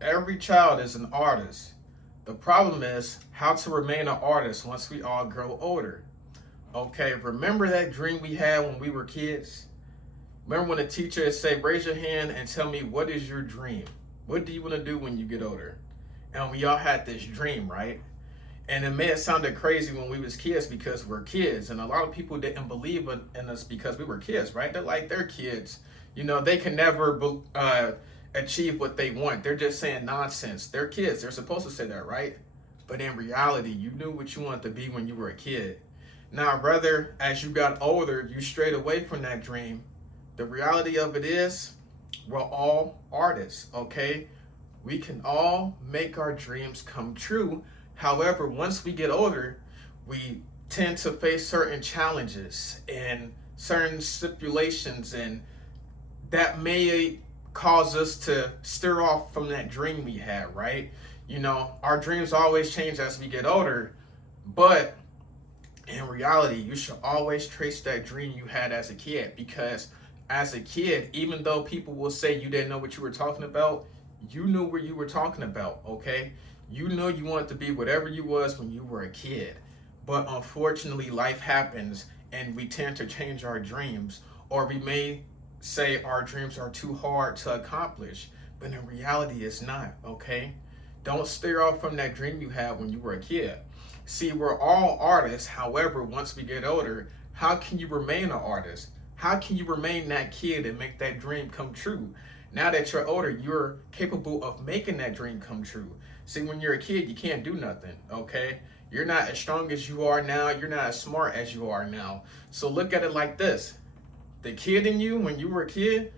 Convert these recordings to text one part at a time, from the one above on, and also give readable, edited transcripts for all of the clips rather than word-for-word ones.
Every child is an artist. The problem is how to remain an artist once we all grow older. Okay, remember that dream we had when we were kids? Remember when the teacher would say, raise your hand and tell me, what is your dream? What do you want to do when you get older? And we all had this dream, right? And it may have sounded crazy when we was kids because we're kids. And a lot of people didn't believe in us because we were kids, right? They're like, they're kids. You know, they can never achieve what they want. They're just saying nonsense. They're kids. They're supposed to say that, right? But in reality, you knew what you wanted to be when you were a kid. Now, brother, as you got older, you strayed away from that dream. The reality of it is, we're all artists, okay? We can all make our dreams come true. However, once we get older, we tend to face certain challenges and certain stipulations, and that may cause us to steer off from that dream we had, right? You know, our dreams always change as we get older, but in reality, you should always trace that dream you had as a kid, because as a kid, even though people will say you didn't know what you were talking about, you knew what you were talking about, okay? You know you wanted to be whatever you was when you were a kid. But unfortunately, life happens and we tend to change our dreams, or we may say our dreams are too hard to accomplish, but in reality, it's not, okay? Don't steer off from that dream you had when you were a kid. See, we're all artists. However, once we get older, how can you remain an artist? How can you remain that kid and make that dream come true? Now that you're older, you're capable of making that dream come true. See, when you're a kid, you can't do nothing, okay? You're not as strong as you are now. You're not as smart as you are now. So look at it like this. The kid in you, when you were a kid,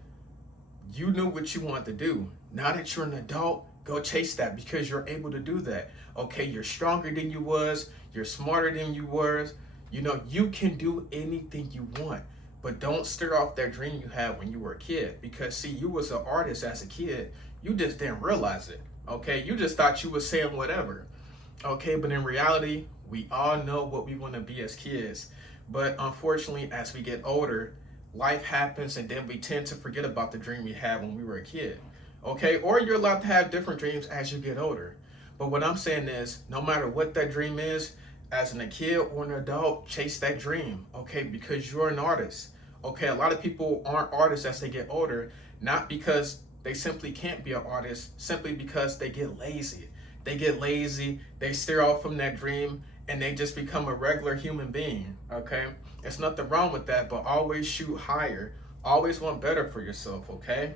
you knew what you wanted to do. Now that you're an adult, go chase that, because you're able to do that. Okay, you're stronger than you was. You're smarter than you was. You know, you can do anything you want. But don't steer off that dream you had when you were a kid, because see, you was an artist as a kid. You just didn't realize it. Okay, you just thought you was saying whatever. Okay, but in reality, we all know what we want to be as kids. But unfortunately, as we get older, life happens and then we tend to forget about the dream we had when we were a kid. Okay, or you're allowed to have different dreams as you get older. But what I'm saying is, no matter what that dream is, as a kid or an adult, chase that dream, okay? Because you're an artist. Okay, a lot of people aren't artists as they get older, not because they simply can't be an artist, simply because they get lazy. They get lazy, they steer off from that dream, and they just become a regular human being, okay? There's nothing wrong with that, but always shoot higher. Always want better for yourself, okay?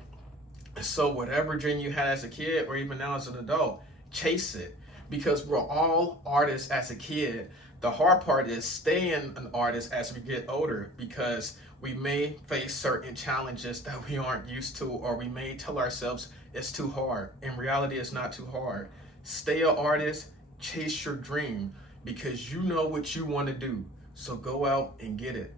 So whatever dream you had as a kid or even now as an adult, chase it, because we're all artists as a kid. The hard part is staying an artist as we get older, because we may face certain challenges that we aren't used to, or we may tell ourselves it's too hard. In reality, it's not too hard. Stay an artist, chase your dream, because you know what you want to do. So go out and get it.